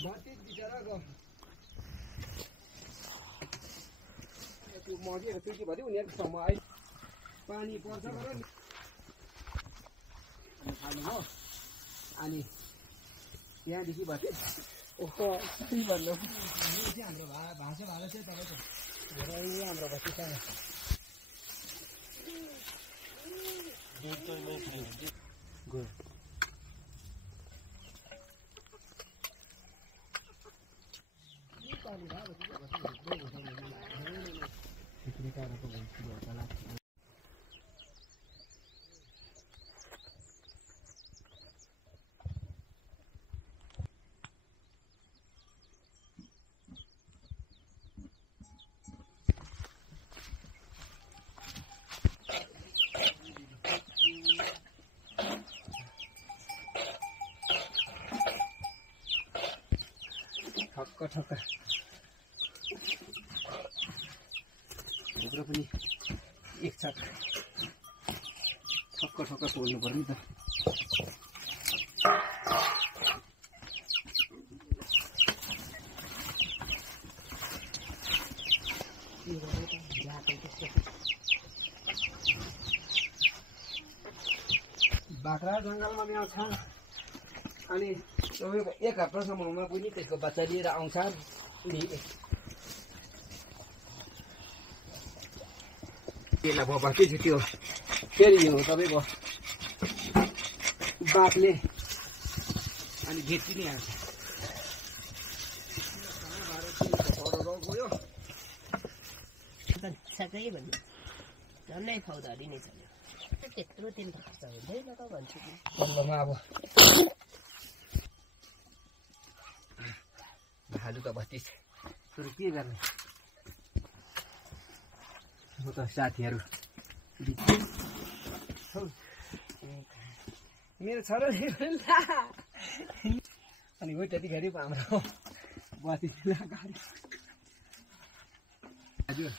भत्ती बिचराको त्यो मजेको तुकी भयो उनीहरूको ठाउँमा अहिले पानी पर्छ भनेर खानु हो अनि त्यहाँदेखि भत्ती ओहो के भन्नु हाम्रो भाषा चाहिँ तपाईँको धेरै हाम्रो भत्ती छ गयो ठक्क भित्र पनि एकसाथ ठक्क पोल्नु पर्ने त बाख्रा जङ्गलमा ल्याउँछ अनि तपाईँको एक हप्तासम्ममा पनि त्यसको बच्चा लिएर आउँछ नि त्यसलाई भत्ती छुट्यो फेरि यो तपाईँको बाघले अनि भेटी नै आउँछ गयो साकै भन्नु झन्डै फौजदारी नै छ त्यत्रो तेल खर्च हुँदैन त भन्छु बल्लमा अब भालु त भत्ती छ तर के गर्ने म त साथीहरू मेरो छोरा अनि हो त्यतिखेर हाम्रो बत्ती हजुर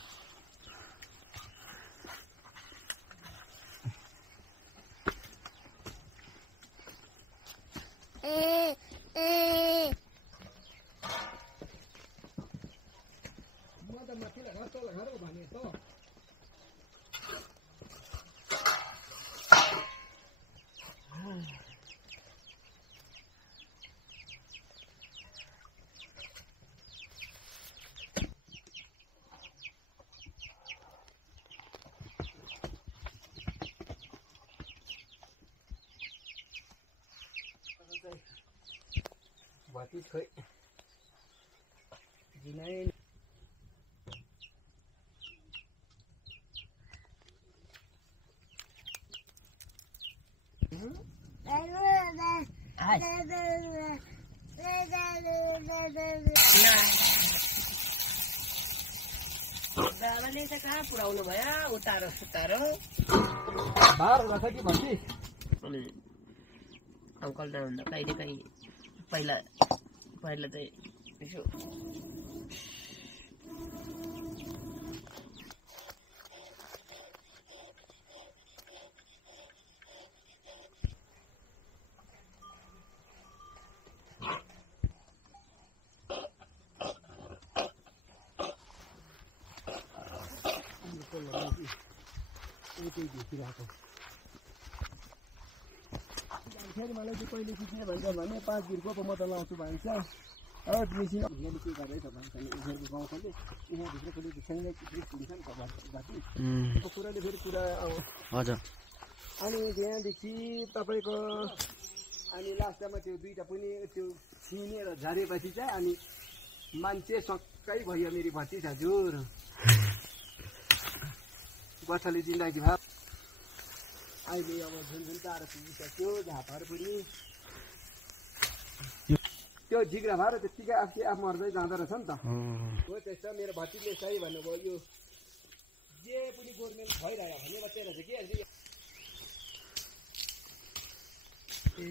माथिलाई घर तल घर भने त भत्ती खोइ जिनाइ बाबाले त कहाँ पुऱ्याउनु भयो उतारो सुतारो बाह्र रहेछ कि भत्ती अनि अङ्कल नहुँदा कहिले काहीँ पहिला चाहिँ यसो फेरि मलाई चाहिँ कहिले के भन्छ भने 5 दिनको पो म त लाउँछु भन्छ मेसिन यहाँले के गर्दैछ भन्छ उनीहरूको गाउँकोले यहाँभित्र कहिले सँगै हुन्छ नि त भत्ती त्यो कुराले फेरि कुरा हजुर अनि त्यहाँदेखि तपाईँको अनि लास्टमा त्यो दुईवटा पनि त्यो छिनेर झरेपछि चाहिँ अनि मान्छे सक्कै भयो मेरो भत्ती हजुर गछले जिन्दगी भयो अहिले अब जुन टाढो पुगिसक्यो झापाहरू पनि त्यो झिग्रा भएर त्यत्तिकै आफै आफ मर्दै जाँदो रहेछ नि त हो त्यस्तो मेरो भत्तीले सही भन्नुभयो यो जे पनि गोर्मेन्ट भइरह्यो भने मात्रै रहेछ के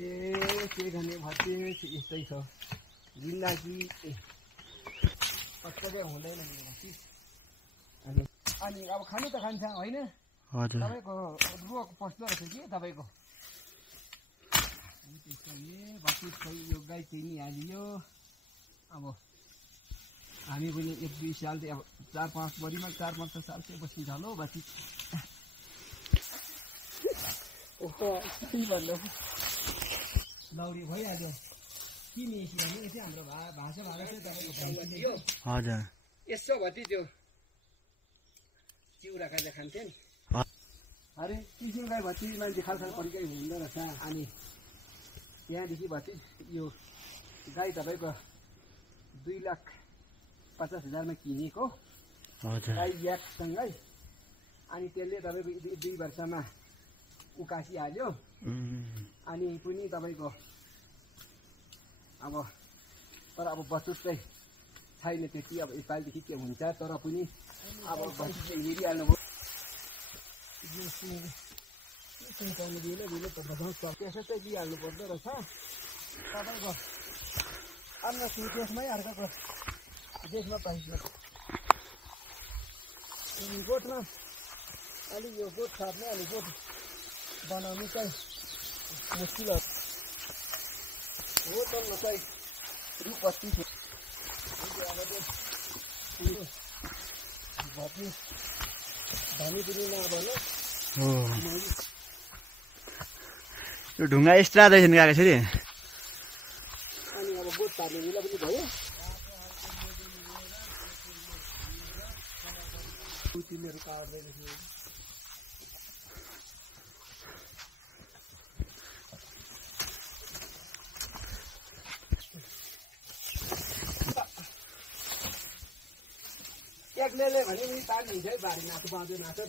के गर्ने भत्ती यस्तै छ जिन्दगी कस्तो हुँदैन मेरो भत्ती अनि अब खानु त खान्छ होइन तपाईँको रोग पस्दो रहेछ कि तपाईँको भत्ती यो गाई किनिहालियो अब हामी पनि 1-2 साल अब 4-5 बढीमा 4-5 साल चाहिँ बस्नु थाल्यो बाँकी ओहो के भन्नु लौरी भइहाल्यो के मिसी भने यो चाहिँ हाम्रो भाषा चाहिँ तपाईँको भनिदियो हजुर यसो भति त्यो चिउरा खाँदै खान्थ्यो नि अरे किसिम गाई भति मान्छे खालखाल परिकै हुँदो रहेछ अनि त्यहाँदेखि भति यो गाई तपाईँको 2,50,000मा किनेको गाई याकसँगै अनि त्यसले तपाईँको 2 वर्षमा उकासिहाल्यो अनि पनि तपाईँको अब तर अब बचत चाहिँ छैन त्यति अब यसपालिदेखि के हुन्छ तर पनि अब बचत चाहिँ हेरिहाल्नु भयो त्यसो चाहिँ दिइहाल्नु पर्दो रहेछ तपाईँको अन्य देशमै अर्काको देशमा पाइन्छ गोठमा अलिक यो गोठ छाप्ने अनि गोठ बनाउनु चाहिँ मुस्किल हो तल्लो चाहिँ रुपत्ती थियो धनी पनि नभनौँ यो ढुङ्गा एक्स्ट्रा रहेछ नि गएको यसरी अनि अब गोठ पार्ने बेला पनि भयो तिनीहरू काट्दैन एक्लैले भने पनि पानी हुन्छ है बारी नाच्नु पाउँदै नाच्छ त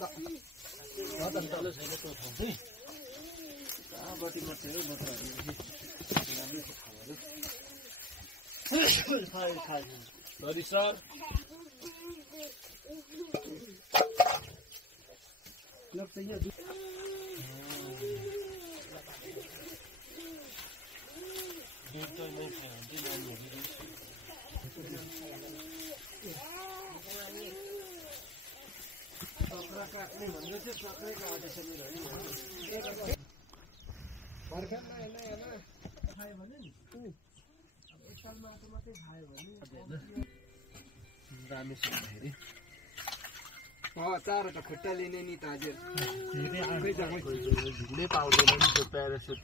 चारवटा खुट्टा लिने नि त हजुर झिक्नै पाउँदैन नि त्यो प्यारासुट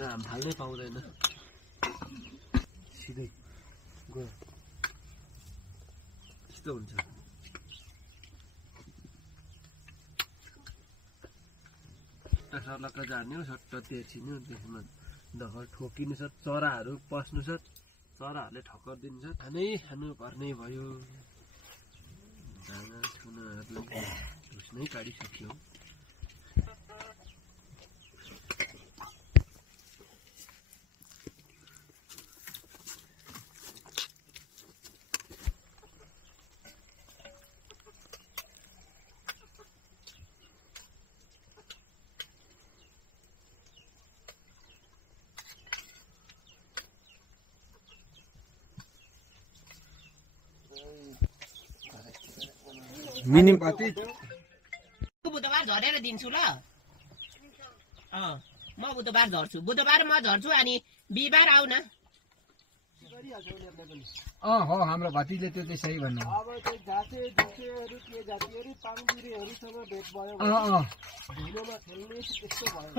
हाल्नै पाउँदैन सिधै गयो यस्तो हुन्छ सर्लक्क जान्यो सट्ट तेर्सिन्यो त्यसमा ढकल ठोकिनु छ चराहरू पस्नु छ चराहरूले ठक्कर दिन्छ खानु पर्ने भयो दाना छुनाहरूलाई घुस्नै काटिसक्यो बुधबार झरेर दिन्छु ल म बुधबार झर्छु बुधबार म झर्छु अनि बिहिबार आऊ न हो हाम्रो भतिले त्यो चाहिँ सही भन्नु अब त्यो जाते दुखेहरू के जातिहरू पाङबिरेहरूसँग भेट भयो ढुलोमा खेल्ने त्यस्तो भयो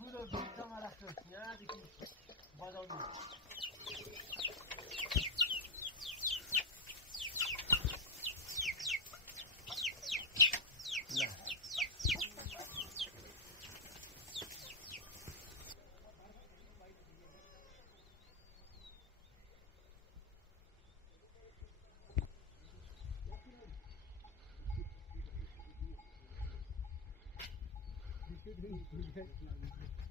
ठुलो भित्तामा राख्नुहोस् यहाँदेखि बजाउनु Thank you.